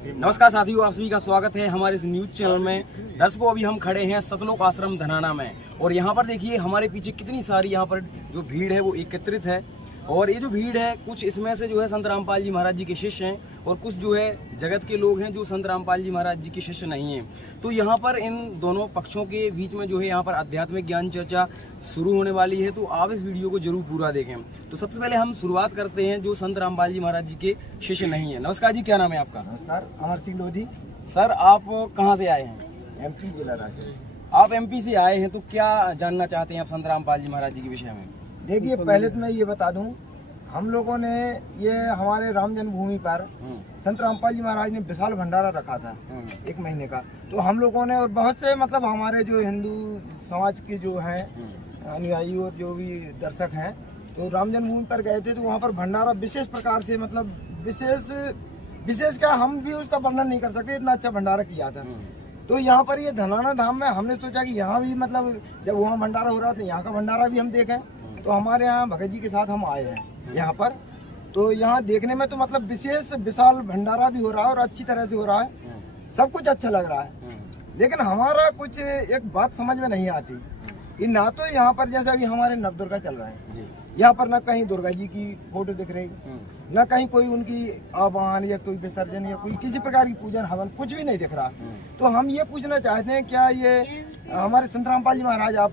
नमस्कार साथियों, आप सभी का स्वागत है हमारे इस न्यूज चैनल में। दर्शकों, अभी हम खड़े हैं सतलोक आश्रम धनाना में और यहाँ पर देखिए हमारे पीछे कितनी सारी यहाँ पर जो भीड़ है वो एकत्रित है। और ये जो भीड़ है कुछ इसमें से जो है संत रामपाल जी महाराज जी के शिष्य हैं और कुछ जो है जगत के लोग हैं जो संत रामपाल जी महाराज जी के शिष्य नहीं हैं। तो यहाँ पर इन दोनों पक्षों के बीच में जो है यहाँ पर आध्यात्मिक ज्ञान चर्चा शुरू होने वाली है, तो आप इस वीडियो को जरूर पूरा देखें। तो सबसे पहले हम शुरुआत करते हैं जो संत रामपाल जी महाराज जी के शिष्य नहीं है। नमस्कार जी, क्या नाम है आपका? नमस्कार, अमर सिंह लोधी। सर, आप कहाँ से आए हैं? एमपी जिला राजौरी। आप एमपी से आए हैं, तो क्या जानना चाहते हैं आप संत रामपाल जी महाराज जी के विषय में? देखिए, पहले तो मैं ये बता दूं, हम लोगों ने ये हमारे राम जन्मभूमि पर संत रामपाल जी महाराज ने विशाल भंडारा रखा था 1 महीने का। तो हम लोगों ने और बहुत से मतलब हमारे जो हिंदू समाज के जो हैं अनुयायी और जो भी दर्शक हैं, तो राम जन्मभूमि पर गए थे। तो वहाँ पर भंडारा विशेष प्रकार से मतलब विशेष क्या, हम भी उसका वर्णन नहीं कर सकते, इतना अच्छा भंडारा किया था। तो यहाँ पर ये धनाना धाम में हमने सोचा कि यहाँ भी मतलब जब वहाँ भंडारा हो रहा था, यहाँ का भंडारा भी हम देखें। तो हमारे यहाँ भगत जी के साथ हम आए हैं यहाँ पर। तो यहाँ देखने में तो मतलब विशेष विशाल भंडारा भी हो रहा है और अच्छी तरह से हो रहा है, सब कुछ अच्छा लग रहा है। लेकिन हमारा कुछ एक बात समझ में नहीं आती कि ना तो यहाँ पर जैसे अभी हमारे नवदुर्गा चल रहा है, यहाँ पर न कहीं दुर्गा जी की फोटो दिख रही, न कहीं कोई उनकी आवाहन या कोई विसर्जन या कोई किसी प्रकार की पूजन हवन कुछ भी नहीं दिख रहा। तो हम ये पूछना चाहते हैं, क्या ये हमारे संत रामपाल जी महाराज आप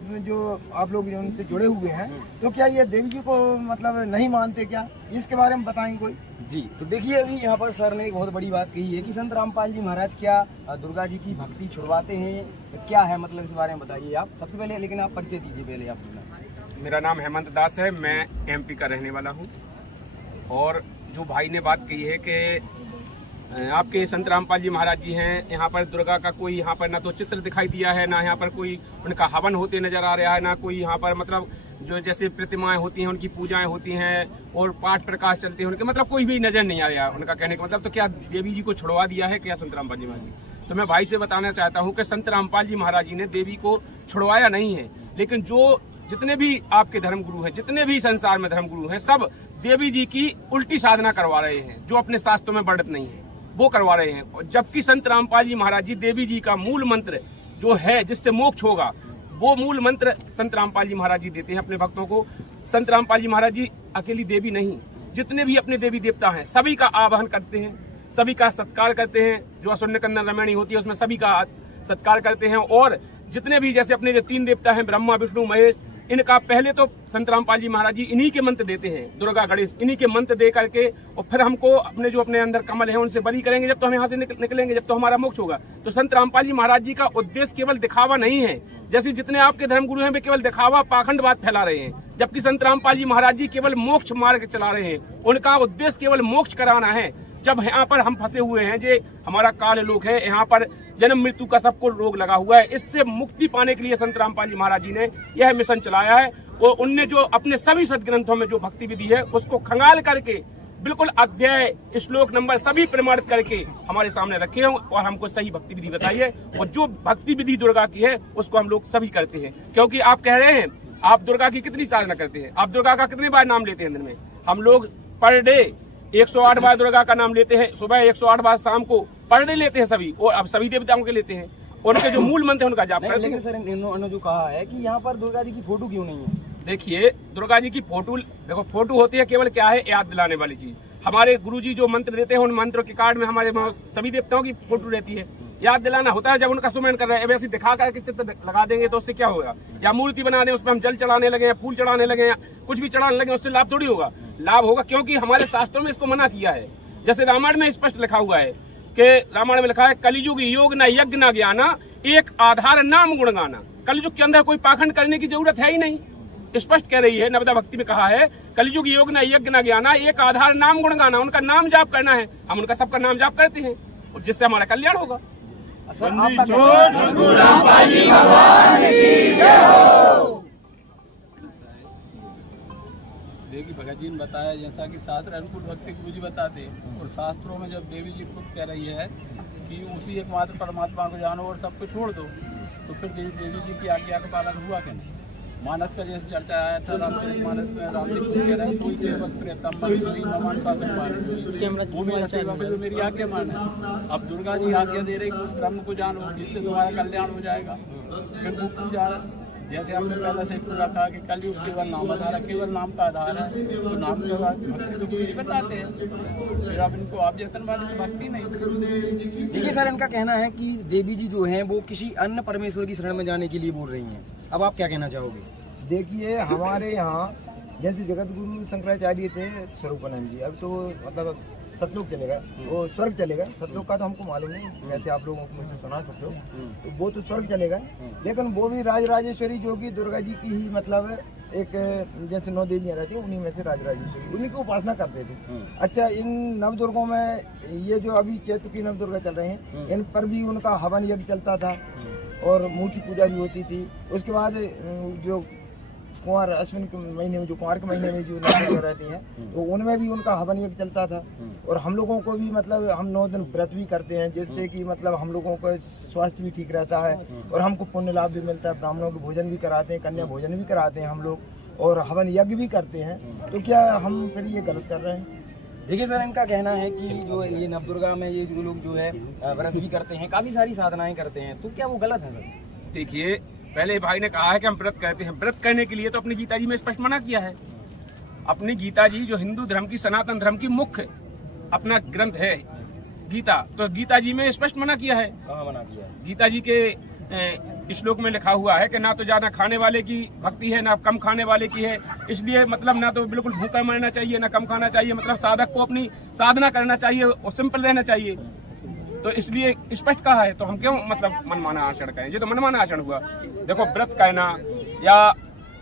लोग जो उनसे जुड़े हुए हैं, तो क्या ये देवी जी को मतलब नहीं मानते क्या? इसके बारे में बताएंगे कोई? जी, तो देखिए अभी यहाँ पर सर ने एक बहुत बड़ी बात कही है कि संत रामपाल जी महाराज क्या दुर्गा जी की भक्ति छुड़वाते हैं, तो क्या है मतलब इस बारे में बताइए आप सबसे पहले। लेकिन आप परिचय दीजिए पहले आप। मेरा नाम हेमंत दास है, मैं एमपी का रहने वाला हूँ। और जो भाई ने बात कही है कि आपके संत रामपाल जी महाराज जी हैं, यहाँ पर दुर्गा का कोई यहाँ पर ना तो चित्र दिखाई दिया है, ना यहाँ पर कोई उनका हवन होते नजर आ रहा है, ना कोई यहाँ पर मतलब जो जैसे प्रतिमाएं होती हैं उनकी पूजाएं होती हैं और पाठ प्रकाश चलते हैं उनके, मतलब कोई भी नजर नहीं आ रहा है उनका। कहने का मतलब तो क्या देवी जी को छुड़वा दिया है क्या संत रामपाल जी महाराज जी? तो मैं भाई से बताना चाहता हूँ कि संत रामपाल जी महाराज जी ने देवी को छुड़वाया नहीं है, लेकिन जो जितने भी आपके धर्मगुरु हैं, जितने भी संसार में धर्मगुरु हैं, सब देवी जी की उल्टी साधना करवा रहे हैं, जो अपने शास्त्रों में वर्णित नहीं है वो करवा रहे हैं। जबकि संत रामपाल जी महाराज जी देवी जी का मूल मंत्र जो है जिससे मोक्ष होगा, वो मूल मंत्र संत रामपाल जी महाराज जी देते हैं अपने भक्तों को। संत रामपाल जी महाराज जी अकेली देवी नहीं, जितने भी अपने देवी देवता हैं सभी का आवाहन करते हैं, सभी का सत्कार करते हैं। जो असुर कन्या रमणी होती है उसमें सभी का सत्कार करते हैं। और जितने भी जैसे अपने जो 3 देवता हैं ब्रह्मा विष्णु महेश, इनका पहले तो संत रामपाल जी महाराज जी इन्हीं के मंत्र देते हैं, दुर्गा गणेश इन्हीं के मंत्र दे करके, और फिर हमको अपने जो अपने अंदर कमल है उनसे बरी करेंगे, जब तो हम यहाँ से निकलेंगे, जब तो हमारा मोक्ष होगा। तो संत रामपाल जी महाराज जी का उद्देश्य केवल दिखावा नहीं है, जैसे जितने आपके धर्मगुरु हैं वे केवल दिखावा पाखंडवाद फैला रहे हैं, जबकि संत रामपाल जी महाराज जी केवल मोक्ष मार्ग चला रहे हैं। उनका उद्देश्य केवल मोक्ष कराना है। जब यहाँ पर हम फंसे हुए हैं, जे हमारा काल लोक है, यहाँ पर जन्म मृत्यु का सबको रोग लगा हुआ है, इससे मुक्ति पाने के लिए संत रामपाल जी महाराज जी ने यह मिशन चलाया है। और उनने जो अपने सभी सदग्रंथों में जो भक्ति विधि है उसको खंगाल करके बिल्कुल अध्याय श्लोक नंबर सभी प्रमाणित करके हमारे सामने रखे हैं और हमको सही भक्ति विधि बताई है। और जो भक्ति विधि दुर्गा की है उसको हम लोग सभी करते हैं। क्योंकि आप कह रहे हैं आप दुर्गा की कितनी साधना करते हैं, आप दुर्गा का कितनी बार नाम लेते हैं दिन में? हम लोग पर डे 108 बार दुर्गा का नाम लेते हैं, सुबह 108 बार, शाम को पर डे लेते हैं सभी, और अब सभी देवताओं के लेते हैं। उनके जो मूल मंत्र है उनका जाप करते हैं। लेकिन सर इन्होंने जो कहा है कि यहाँ पर दुर्गा जी की फोटो क्यों नहीं है? देखिए, दुर्गा जी की फोटो, देखो फोटो होती है केवल क्या है, याद दिलाने वाली चीज। हमारे गुरुजी जो मंत्र देते हैं उन मंत्रों के कार्ड में हमारे सभी देवताओं की फोटो रहती है, याद दिलाना होता है। जब उनका सुमरन कर रहे हैं वैसे दिखा करके चित्र लगा देंगे तो उससे क्या होगा? या मूर्ति बना दें, उसमें हम जल चढ़ाने लगे या फूल चढ़ाने लगे या कुछ भी चढ़ाने लगे, उससे लाभ थोड़ी होगा। लाभ होगा क्योंकि हमारे शास्त्रों में इसको मना किया है। जैसे रामायण में स्पष्ट लिखा हुआ है कि रामायण में लिखा है, कलियुग योग न यज्ञ न ज्ञाना, एक आधार नाम गुण गाना। कलयुग के अंदर कोई पाखंड करने की जरूरत है ही नहीं, स्पष्ट कह रही है। नवदा भक्ति में कहा है, कलियुग योग न यज्ञ न ज्ञाना, एक आधार नाम गुण गाना। उनका नाम जाप करना है, हम उनका सबका नाम जाप करते हैं और जिससे हमारा कल्याण होगा। देखिए, भगत जी ने बताया जैसा कि शास्त्र अनुकूल भक्ति गुरु जी बताते हैं, और शास्त्रों में जब देवी जी खुद कह रही है कि उसी एकमात्र परमात्मा को जानो और सबको छोड़ दो, तो फिर देवी जी की आज्ञा का पालन हुआ कि नहीं? मानस का जैसे चर्चा आया था रामचरित मानस में राम जी खुद कह रहे हैं, कोई सेवक प्रियतम मन सोई ममान का सम्मान, वो मेरा सेवक है जो मेरी आज्ञा माने। अब दुर्गा जी आज्ञा दे रही ब्रह्म को जानो, जिससे तुम्हारा कल्याण हो जाएगा। फिर वो पूजा, जैसे हमने पहले से पूरा कहा कि कलयुग केवल नाम आधार है, केवल नाम का आधार है, तो नाम के बाद भक्ति तो कोई बताते हैं, फिर अब इनको ऑब्जेक्शन वाले तो भक्ति नहीं। देखिए सर, इनका कहना है कि देवी जी जो हैं वो किसी अन्य परमेश्वर की शरण में जाने के लिए बोल रही हैं। अब आप क्या कहना चाहोगे? देखिए हमारे यहाँ जैसे जगत गुरु शंकराचार्य थे स्वरूपानंद जी, अब तो मतलब सतलोक चले गए, वो स्वर्ग चले गए। सतलोक का तो हमको मालूम नहीं, वैसे आप लोगों को मुझे सुना सकते हो, तो वो तो स्वर्ग चले गए। लेकिन वो भी राजराजेश्वरी जो कि दुर्गा जी की ही मतलब एक जैसे 9 देवियाँ रहती हैं, उन्हीं में से राजराजेश्वरी, उन्हीं की उपासना करते थे। अच्छा, इन नवदुर्गों में ये जो अभी चैत्र की नवदुर्गा चल रहे हैं, इन पर भी उनका हवन यज्ञ चलता था और मूर्ति पूजा भी होती थी। उसके बाद जो कुंवर अश्विन के महीने में, जो कुंवर के महीने में जो नवदुर्गा रहती हैं, तो उनमें भी उनका हवन यज्ञ चलता था। और हम लोगों को भी मतलब हम 9 दिन व्रत भी करते हैं, जिससे कि मतलब हम लोगों का स्वास्थ्य भी ठीक रहता है और हमको पुण्य लाभ भी मिलता है। ब्राह्मणों को भोजन भी कराते हैं, कन्या भोजन भी कराते हैं हम लोग, और हवन यज्ञ भी करते हैं। तो क्या हम फिर ये गलत कर रहे हैं? देखिए सर, इनका कहना है कि जो ये नवदुर्गा में ये जो लोग जो है व्रत भी करते हैं, काफी सारी साधनाएं करते हैं, तो क्या वो गलत है सर? देखिए, पहले भाई ने कहा है कि हम व्रत करते हैं। व्रत करने के लिए तो अपनी गीता जी में स्पष्ट मना किया है। अपनी गीता जी जो हिंदू धर्म की, सनातन धर्म की मुख्य अपना ग्रंथ है गीता, तो गीता जी में स्पष्ट मना किया है। कहाँ मना किया है? गीता जी के श्लोक में लिखा हुआ है कि ना तो ज्यादा खाने वाले की भक्ति है, ना कम खाने वाले की है। इसलिए मतलब ना तो बिल्कुल भूखा मरना चाहिए, ना कम खाना चाहिए। मतलब साधक को अपनी साधना करना चाहिए और सिंपल रहना चाहिए। तो इसलिए स्पष्ट कहा है, तो हम क्यों मतलब मनमाना आचरण करें? ये तो मनमाना आचरण हुआ। देखो, व्रत करना या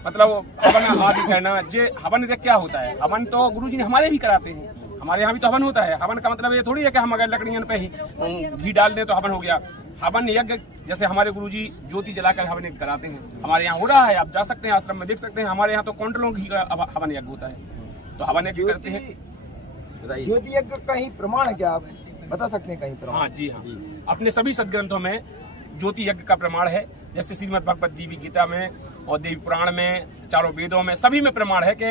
मतलब हवन आदि करना, ये हवन क्या होता है? हवन तो गुरुजी ने हमारे भी कराते हैं, हमारे यहाँ भी तो हवन होता है। हवन का मतलब ये थोड़ी है कि हम अगर लकड़ियों पे ही घी डाल दें तो हवन हो गया। हवन यज्ञ जैसे हमारे गुरुजी ज्योति जलाकर हवन यज्ञ कराते हैं, हमारे यहाँ हो रहा है। आप जा सकते हैं, आश्रम में देख सकते हैं, हमारे यहाँ तो क्विंटलों घी का हवन यज्ञ होता है, तो हवन यज्ञ करते हैं। ज्योति यज्ञ का कहीं प्रमाण है क्या, आप बता सकते हैं कहीं प्रमाण? हाँ जी, हाँ, अपने सभी सदग्रंथों में ज्योति यज्ञ का प्रमाण है। जैसे श्रीमद् भगवत जी की गीता में और देवी पुराण में, चारों वेदों में, सभी में प्रमाण है कि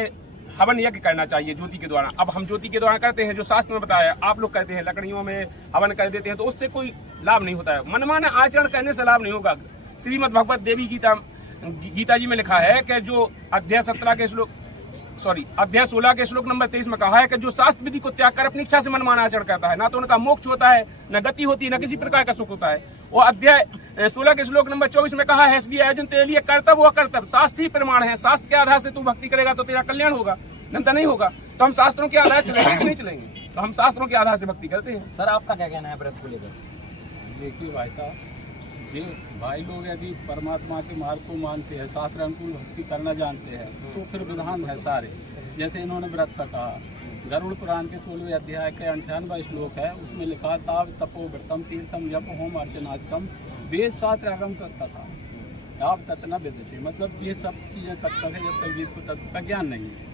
हवन यज्ञ करना चाहिए ज्योति के द्वारा। अब हम ज्योति के द्वारा करते हैं, जो शास्त्र में बताया, आप लोग करते हैं लकड़ियों में हवन कर देते हैं, तो उससे कोई लाभ नहीं होता है। मनमाना आचरण करने से लाभ नहीं होगा। श्रीमद् भगवत देवी गीता जी में लिखा है कि जो अध्याय 16 के श्लोक नंबर 23 में कहा है कि जो शास्त्र विधि को त्याग कर अपनी इच्छा से मनमाना आचरण करता है, ना तो उनका मोक्ष होता है, न गति होती है, न किसी प्रकार का सुख होता है। वो अध्याय 16 के श्लोक नंबर 24 में कहा है, इसलिए अर्जुन तेरे लिए कर्तव्य व कर्तव्य शास्त्र ही प्रमाण है। शास्त्र के आधार से तू भक्ति करेगा तो तेरा कल्याण होगा, नहीं नहीं होगा। तो हम शास्त्रों के आधार चलेंगे कि नहीं चलेंगे? तो हम शास्त्रों के आधार से भक्ति करते हैं। सर, आपका क्या कहना है व्रत को लेकर? देखिए भाई साहब, ये भाई लोग यदि परमात्मा के मार्ग को मानते हैं, शास्त्र अनुकूल भक्ति करना जानते हैं, तो फिर विधान है सारे। जैसे इन्होंने व्रत का कहा, गरुड़ पुराण के 16वें अध्याय के 98वां श्लोक है, उसमें लिखा, ताव तपो व्रतम तीर्थम जप होम अर्चनादिकम वेद शास्त्र आगम करता था, आप तत्ना विदते। मतलब ये सब चीजें तब तक है जब तक जीत को तत्व का ज्ञान नहीं है,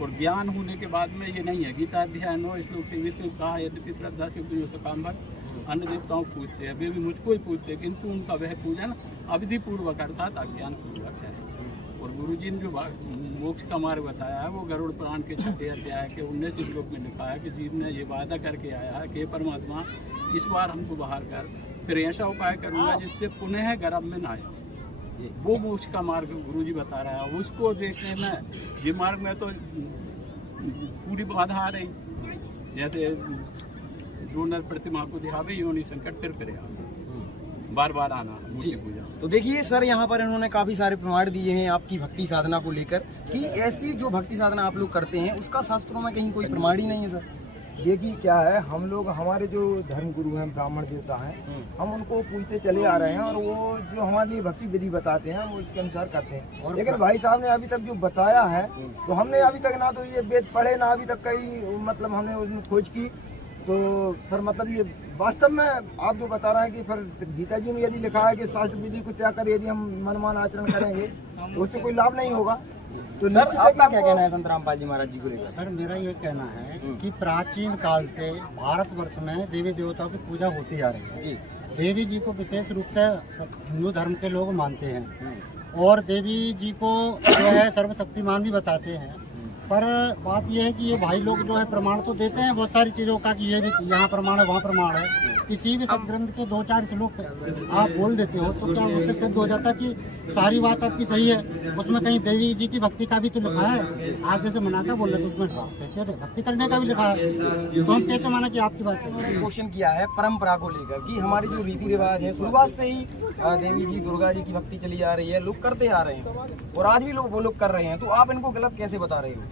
और ज्ञान होने के बाद में ये नहीं है। गीता अध्याय 9 श्लोक 23 में कहा, यद्यपि श्रद्धा से पूजो सकाम अन्य देवताओं को पूजते हैं, वे भी मुझको ही पूजते हैं, किंतु उनका वह पूजन अविधि पूर्वक अर्थात अज्ञान पूर्वक है। और गुरुजी ने जो मोक्ष का मार्ग बताया है, वो गरुड़ पुराण के 6 अध्याय के 19 श्लोक में लिखा है कि जीव ने ये वादा करके आया है कि परमात्मा इस बार हमको बाहर कर, फिर ऐसा उपाय करूंगा जिससे पुनः गर्भ में ना आए। वो मोक्ष का मार्ग गुरुजी बता रहा है। उसको देखने में ये मार्ग में तो पूरी बाधा आ रही, जैसे जो नर प्रतिमा को दिखावे योनि संकट फिर करे बार बार आना मूर्ति पूजा। तो देखिए सर, यहाँ पर इन्होंने काफी सारे प्रमाण दिए हैं आपकी भक्ति साधना को लेकर, कि ऐसी जो भक्ति साधना आप लोग करते हैं उसका शास्त्रों में कहीं कोई प्रमाण ही नहीं है। सर देखिए क्या है, हम लोग हमारे जो धर्म गुरु हैं, ब्राह्मण देवता हैं, हम उनको पूजते चले आ रहे हैं, और वो जो हमारे लिए भक्ति विधि बताते हैं वो इसके अनुसार करते हैं। लेकिन भाई साहब ने अभी तक जो बताया है, तो हमने अभी तक ना तो ये वेद पढ़े, ना अभी तक कई मतलब हमने उसमें खोज की। तो फिर मतलब ये वास्तव में आप जो बता रहे हैं कि फिर गीता जी में यदि लिखा है कि शास्त्र विधि को त्याग कर यदि हम मनमान आचरण करेंगे तो उससे कोई लाभ नहीं होगा। तो सर, आपका क्या कहना है संत रामपाल जी महाराज जी को लेकर? सर, मेरा ये कहना है कि प्राचीन काल से भारतवर्ष में देवी देवताओं की पूजा होती आ रही है जी। देवी जी को विशेष रूप से हिंदू धर्म के लोग मानते हैं, और देवी जी को जो है सर्वशक्तिमान भी बताते हैं। पर बात यह है कि ये भाई लोग जो है प्रमाण तो देते हैं बहुत सारी चीज़ों का कि ये भी यहाँ प्रमाण है वहाँ प्रमाण है। किसी भी सदग्रंथ के 2-4 श्लोक आप बोल देते हो तो क्या उससे सिद्ध हो जाता कि सारी बात आपकी सही है? उसमें कहीं देवी जी की भक्ति का भी तो लिखा है। आप जैसे मना का बोल रहे थे उसमें भक्ति करने का भी लिखा है, तो हम कैसे माना कि आपकी बात सही है? क्वेश्चन किया है परंपरा को लेकर कि हमारी जो रीति रिवाज है शुरुआत से ही देवी जी दुर्गा जी की भक्ति चली आ रही है, लोग करते आ रहे हैं और आज भी लोग वो लोग कर रहे हैं, तो आप इनको गलत कैसे बता रहे हो?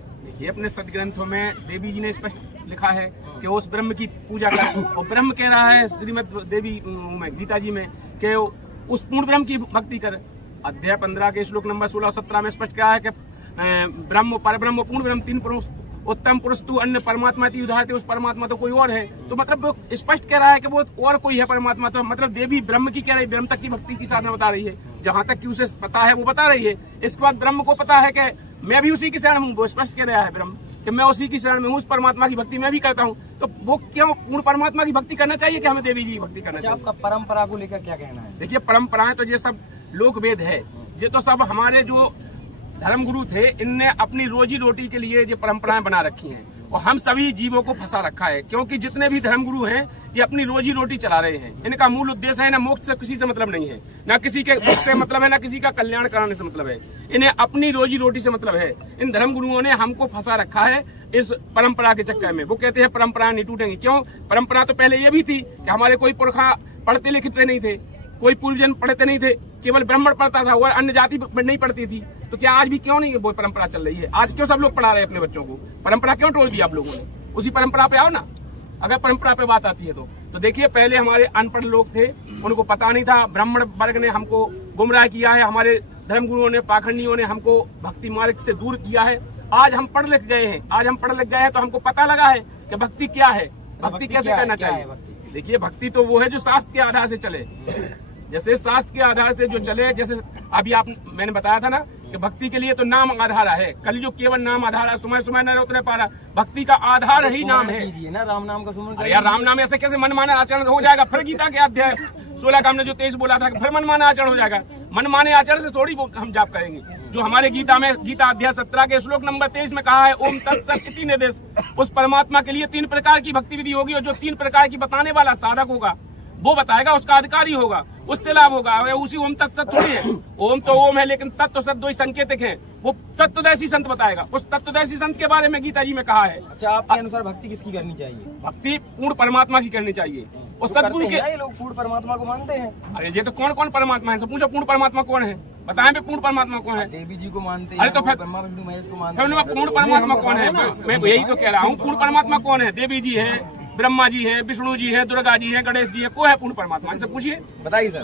ये अपने सदग्रंथों में देवी जी ने स्पष्ट लिखा है कि उस ब्रह्म की पूजा कर, और ब्रह्म कह रहा है श्रीमद देवी में गीता जी में कि उस पूर्ण ब्रह्म की भक्ति कर। अध्याय 15 के श्लोक नंबर 16-17 में स्पष्ट क्या है कि ब्रह्म परब्रह्म पूर्ण ब्रह्म तीन पुरुष उत्तम पुरुष तू अन्य परमात्मा की उदाहरण, उस परमात्मा तो कोई और है। तो मतलब वो स्पष्ट कह रहा है कि वो और कोई है परमात्मा। तो मतलब देवी ब्रह्म की कह रही है, ब्रह्म तक की भक्ति की साधना बता रही है, जहां तक कि उसे पता है वो बता रही है। इसके बाद ब्रह्म को पता है कि मैं भी उसी की शरण हूँ, वो स्पष्ट कह रहा है ब्रह्म कि मैं उसी की शरण में हूँ, उस परमात्मा की भक्ति मैं भी करता हूँ। तो वो क्यों पूर्ण परमात्मा की भक्ति करना चाहिए कि हमें देवी जी की भक्ति करना चाहिए? आपका परंपरा को लेकर क्या कहना है? देखिए परंपराएं तो ये सब लोक वेद है, ये तो सब हमारे जो धर्मगुरु थे इनने अपनी रोजी रोटी के लिए ये परंपराएं बना रखी हैं और हम सभी जीवों को फंसा रखा है। क्योंकि जितने भी धर्मगुरु हैं ये अपनी रोजी रोटी चला रहे हैं। इनका मूल उद्देश्य है ना मोक्ष से किसी से मतलब नहीं है, ना किसी के दुख से मतलब है, ना किसी का कल्याण कराने से मतलब है। इन्हें अपनी रोजी रोटी से मतलब है। इन धर्मगुरुओं ने हमको फंसा रखा है इस परंपरा के चक्कर में। वो कहते हैं परंपराएं नहीं टूटेंगी। क्यों? परंपरा तो पहले ये भी थी कि हमारे कोई पुरखा पढ़ते लिखते नहीं थे, कोई पूर्वजन पढ़ते नहीं थे, केवल ब्राह्मण पढ़ता था और अन्य जाति नहीं पढ़ती थी। तो क्या आज भी क्यों नहीं वो परंपरा चल रही है? आज क्यों सब लोग पढ़ा रहे हैं अपने बच्चों को? परंपरा क्यों तोड़ दी आप लोगों ने? उसी परंपरा पे आओ ना, अगर परंपरा पे बात आती है तो देखिए पहले हमारे अनपढ़ लोग थे, उनको पता नहीं था। ब्राह्मण वर्ग ने हमको गुमराह किया है, हमारे धर्मगुरुओं ने पाखंडियों ने हमको भक्ति मार्ग से दूर किया है। आज हम पढ़ लिख गए हैं, तो हमको पता लगा है कि भक्ति क्या है, भक्ति कैसे करना चाहिए। देखिए भक्ति तो वो है जो शास्त्र के आधार से चले। जैसे शास्त्र के आधार से जो चले, जैसे अभी मैंने बताया था ना कि भक्ति के लिए तो नाम आधार है। कलयुग केवल नाम आधार है, समय समय न उतने पारा। भक्ति का आधार ही नाम है ना, राम नाम का सुमन। यार राम नाम ऐसे कैसे मनमाने आचरण हो जाएगा? फिर गीता के अध्याय 16 का हमने जो 23 बोला था, फिर मनमाने आचरण हो जाएगा। मनमाने आचरण से थोड़ी हम जाप करेंगे। जो हमारे गीता में गीता अध्याय 17 के श्लोक नंबर 23 में कहा है ओम तत्सत इति निर्देश, उस परमात्मा के लिए 3 प्रकार की भक्ति विधि होगी और जो 3 प्रकार की बताने वाला साधक होगा वो बताएगा, उसका अधिकारी होगा, उससे लाभ होगा। उसी ओम तत्सत थोड़ी है। ओम तो ओम है लेकिन तत्व सत दो ही संकेतक हैं। वो तत्वदर्शी संत बताएगा। उस तत्वदर्शी संत के बारे में गीता जी में कहा है। अच्छा, आपके अनुसार भक्ति किसकी करनी चाहिए? भक्ति पूर्ण परमात्मा की करनी चाहिए। और सदगुरु के ये लोग पूर्ण परमात्मा को मानते हैं। अरे ये तो कौन कौन परमात्मा है? सब पूछो पूर्ण परमात्मा कौन है, बताएं पे पूर्ण परमात्मा कौन है? देवी जी को मानते हैं। अरे तो फिर ब्रह्मा विष्णु महेश को मानते हैं। पूर्ण परमात्मा कौन है? मैं यही तो कह रहा हूँ, पूर्ण परमात्मा कौन है? देवी जी है, ब्रह्मा जी है, विष्णु जी है, दुर्गा जी है, गणेश जी है। कौन है पूर्ण परमात्मा? इनसे पूछिए, बताइए सर।